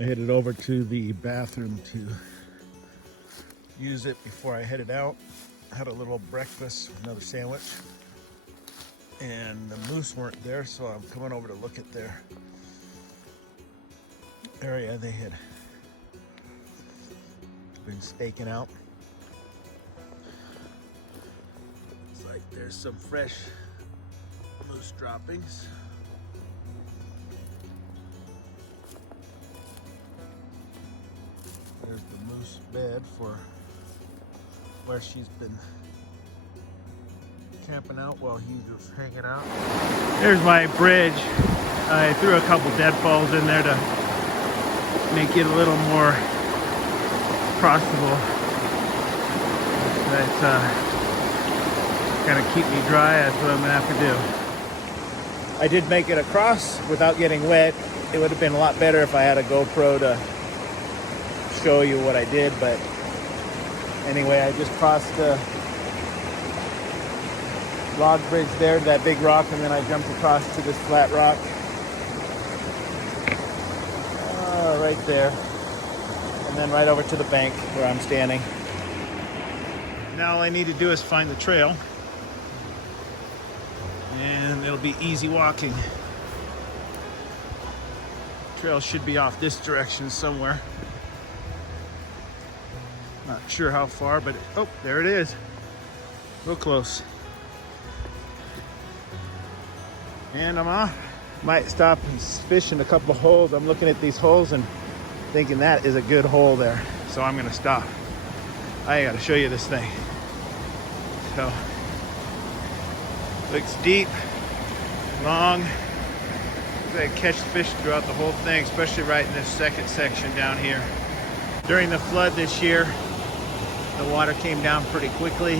I headed over to the bathroom to use it before I headed out. Had a little breakfast, another sandwich, and the moose weren't there, so I'm coming over to look at their area they had been staking out. It's like there's some fresh moose droppings. There's the moose bed for where she's been camping out while he was hanging out. There's my bridge. I threw a couple deadfalls in there to make it a little more crossable. That's gonna keep me dry. That's what I'm gonna have to do. I did make it across without getting wet. It would have been a lot better if I had a GoPro to show you what I did, but anyway, I just crossed the log bridge there, that big rock, and then I jumped across to this flat rock. Right there. And then right over to the bank where I'm standing. Now all I need to do is find the trail. And it'll be easy walking. Trail should be off this direction somewhere. Not sure how far, but oh, there it is. Real close. And I'm off. Might stop and fish in a couple of holes. I'm looking at these holes and thinking that is a good hole there. So I'm gonna stop. I gotta show you this thing. So, looks deep, long. I catch fish throughout the whole thing, especially right in this second section down here. During the flood this year, the water came down pretty quickly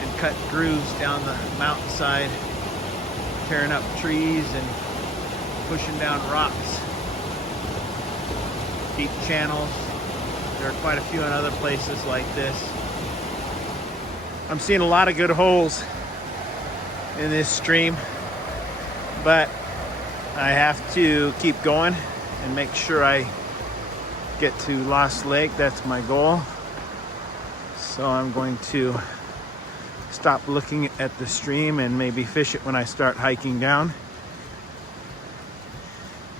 and cut grooves down the mountainside, tearing up trees and pushing down rocks. Deep channels. There are quite a few in other places like this. I'm seeing a lot of good holes in this stream, but I have to keep going and make sure I get to Lost Lake. That's my goal. So I'm going to stop looking at the stream and maybe fish it when I start hiking down.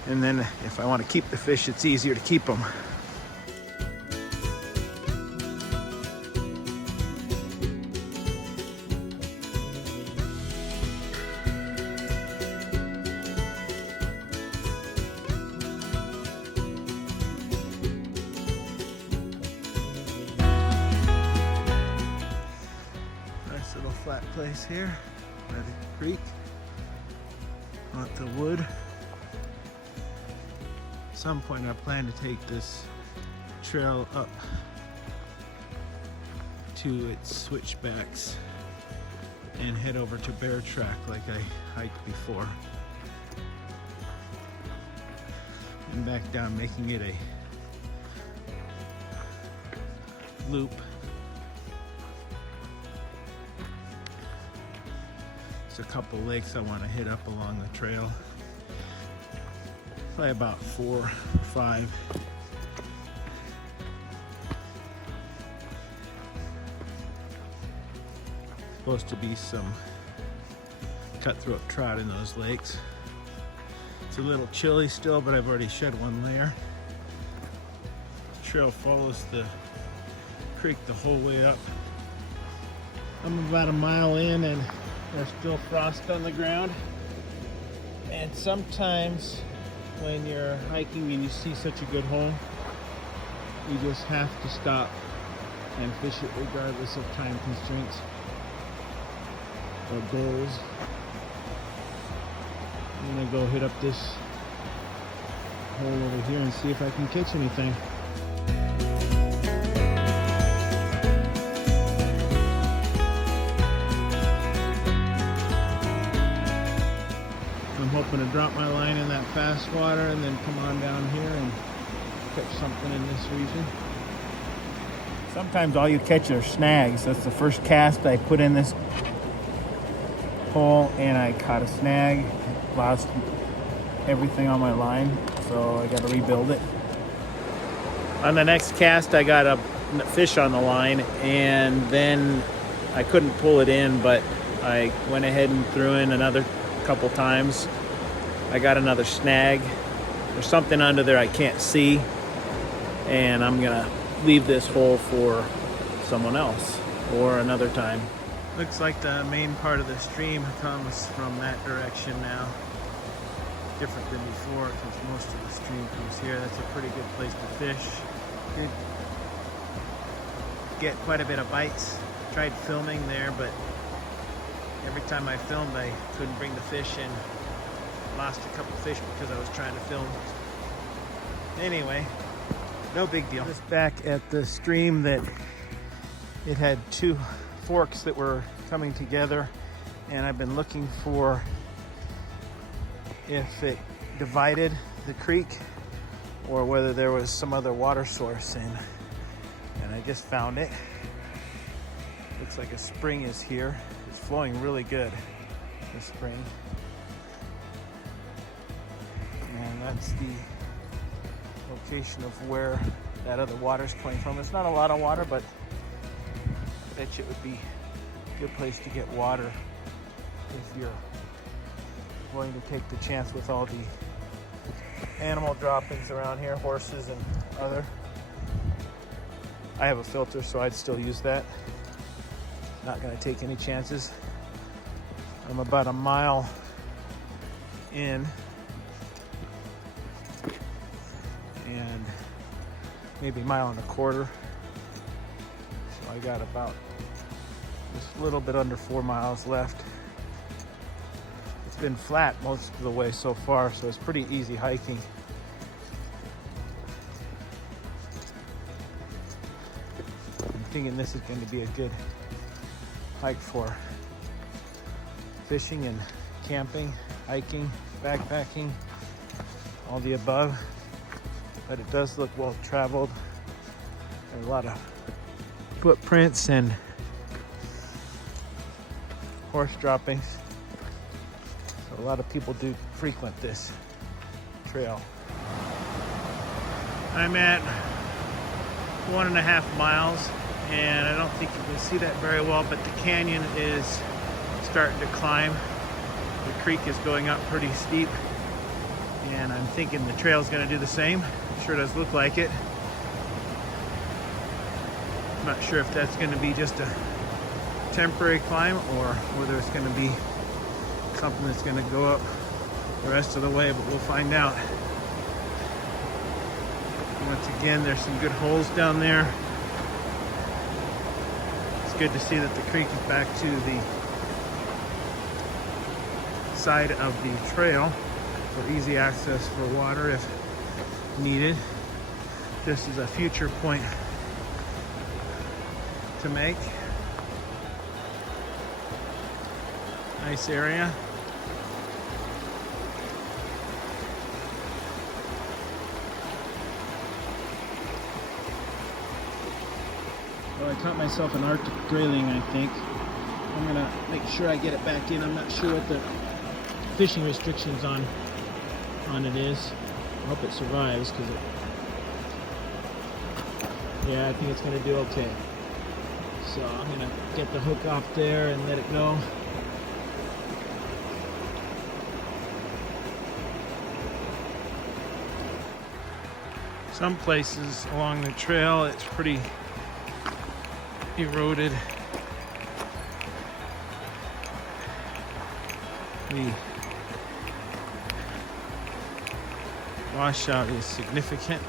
And then if I want to keep the fish, it's easier to keep them. Nice little flat place here by the creek. Lots of wood. At some point I plan to take this trail up to its switchbacks and head over to Bear Track like I hiked before. And back down, making it a loop. There's a couple lakes I want to hit up along the trail. Probably about 4 or 5. Supposed to be some cutthroat trout in those lakes. It's a little chilly still, but I've already shed one layer. The trail follows the creek the whole way up. I'm about a mile in and there's still frost on the ground. And sometimes when you're hiking and you see such a good hole, you just have to stop and fish it regardless of time constraints or goals. I'm gonna go hit up this hole over here and see if I can catch anything. I'm hoping to drop my line in that fast water and then come on down here and catch something in this region. Sometimes all you catch are snags. That's the first cast I put in this hole and I caught a snag. Lost everything on my line, so I got to rebuild it. On the next cast, I got a fish on the line, and then I couldn't pull it in, but I went ahead and threw in another couple times. I got another snag. There's something under there I can't see, and I'm gonna leave this hole for someone else or another time. Looks like the main part of the stream comes from that direction now. Different than before, because most of the stream comes here. That's a pretty good place to fish. Did get quite a bit of bites. Tried filming there, but every time I filmed I couldn't bring the fish in. Lost a couple fish because I was trying to film. Anyway, no big deal. Just back at the stream that it had two forks that were coming together, and I've been looking for if it divided the creek or whether there was some other water source in, and I just found it. Looks like a spring is here. It's flowing really good, the spring. And that's the location of where that other water's coming from. It's not a lot of water, but I bet you it would be a good place to get water if you're going to take the chance with all the animal droppings around here, horses and other. I have a filter, so I'd still use that. Not gonna take any chances. I'm about a mile in, and maybe a mile and a quarter. So I got about just a little bit under 4 miles left. It's been flat most of the way so far, so it's pretty easy hiking. I'm thinking this is going to be a good hike for fishing and camping, hiking, backpacking, all the above. But it does look well traveled. There's a lot of footprints and horse droppings. So a lot of people do frequent this trail. I'm at 1.5 miles, and I don't think you can see that very well, but the canyon is starting to climb. The creek is going up pretty steep, and I'm thinking the trail is going to do the same. It sure does look like it. I'm not sure if that's going to be just a temporary climb or whether it's going to be something that's going to go up the rest of the way, but we'll find out. Once again, there's some good holes down there. It's good to see that the creek is back to the side of the trail for easy access for water if needed. This is a future point to make. Nice area. Well, I caught myself an Arctic grayling, I think. I'm gonna make sure I get it back in. I'm not sure what the fishing restrictions on it is. I hope it survives, because yeah, I think it's gonna do okay. So I'm gonna get the hook off there and let it go. Some places along the trail it's pretty eroded. The washout is significant.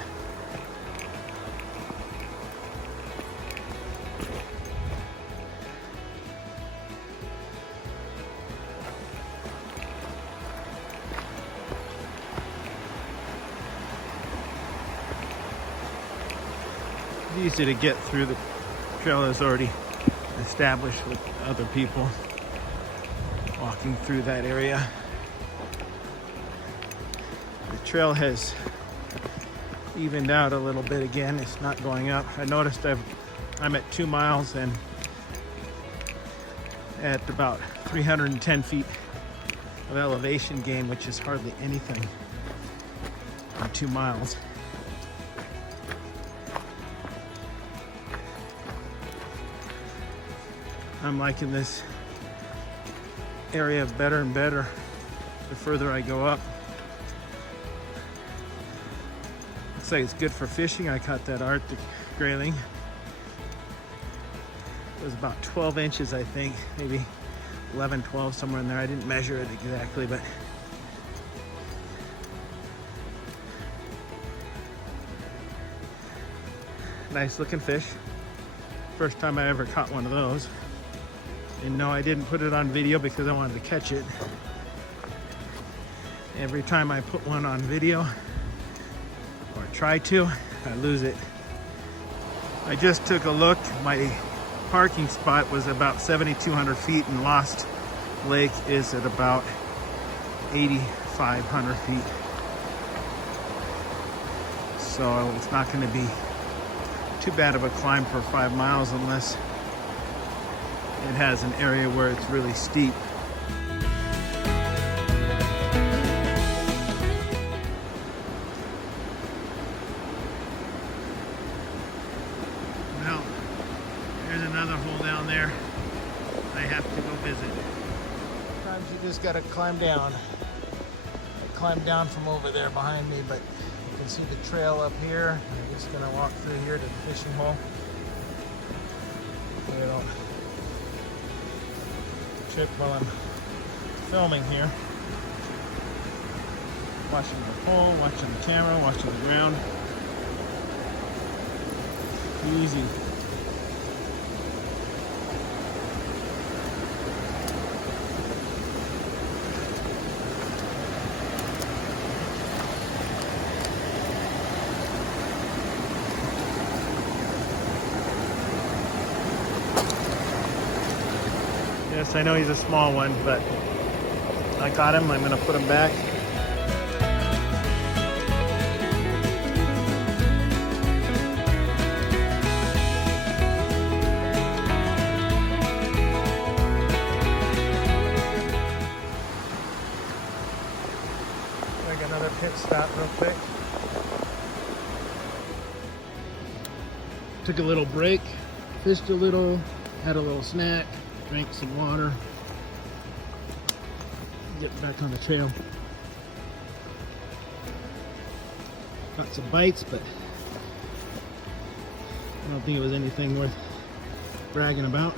It's easy to get through. The trail is already established with other people walking through that area. The trail has evened out a little bit again. It's not going up. I noticed I'm at 2 miles and at about 310 feet of elevation gain, which is hardly anything in 2 miles. I'm liking this area better and better the further I go up. Looks like it's good for fishing. I caught that Arctic grayling. It was about 12 inches, I think, maybe 11, 12, somewhere in there. I didn't measure it exactly, but nice looking fish. First time I ever caught one of those. And no, I didn't put it on video because I wanted to catch it. Every time I put one on video, or try to, I lose it. I just took a look. My parking spot was about 7,200 feet and Lost Lake is at about 8,500 feet. So it's not going to be too bad of a climb for 5 miles unless it has an area where it's really steep. Well, there's another hole down there I have to go visit. Sometimes you just gotta climb down. I climbed down from over there behind me, but you can see the trail up here. I'm just gonna walk through here to the fishing hole so I don't trip while I'm filming here. Watching the pole, watching the camera, watching the ground. Easy. Yes, I know he's a small one, but I got him. I'm going to put him back. Make another pit stop real quick. Took a little break, fished a little, had a little snack. Drank some water, get back on the trail. Got some bites, but I don't think it was anything worth bragging about.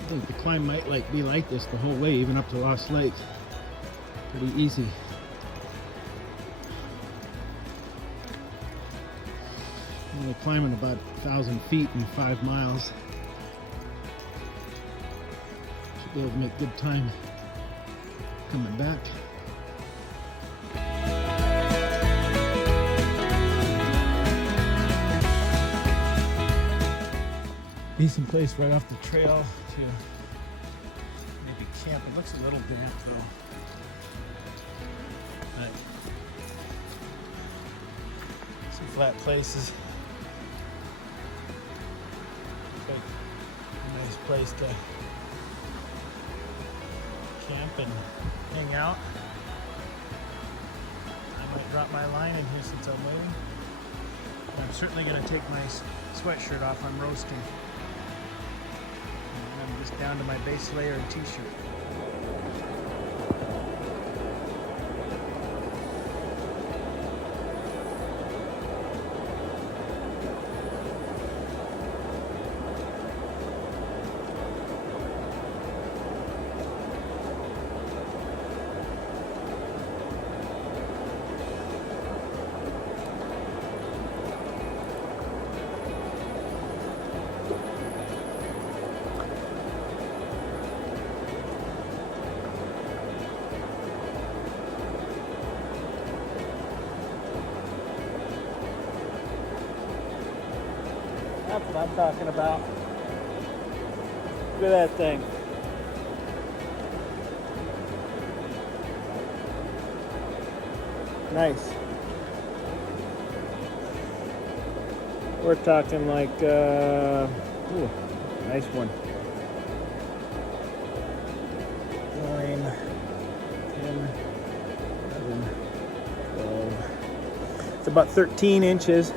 I think the climb might be like this the whole way, even up to Lost Lake. Pretty easy. Only climbing about 1,000 feet in 5 miles. Should be able to make good time coming back. Decent place right off the trail to maybe camp. It looks a little damp though. But some flat places. A nice place to camp and hang out. I might drop my line in here since I'm waiting. I'm certainly going to take my sweatshirt off. I'm roasting. And I'm just down to my base layer and t-shirt. That's what I'm talking about. Look at that thing. Nice. We're talking like, ooh, nice one. 9, 10, 11, 12. It's about 13 inches.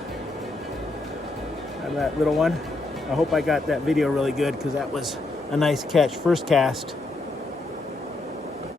On that little one. I hope I got that video really good because that was a nice catch. First cast.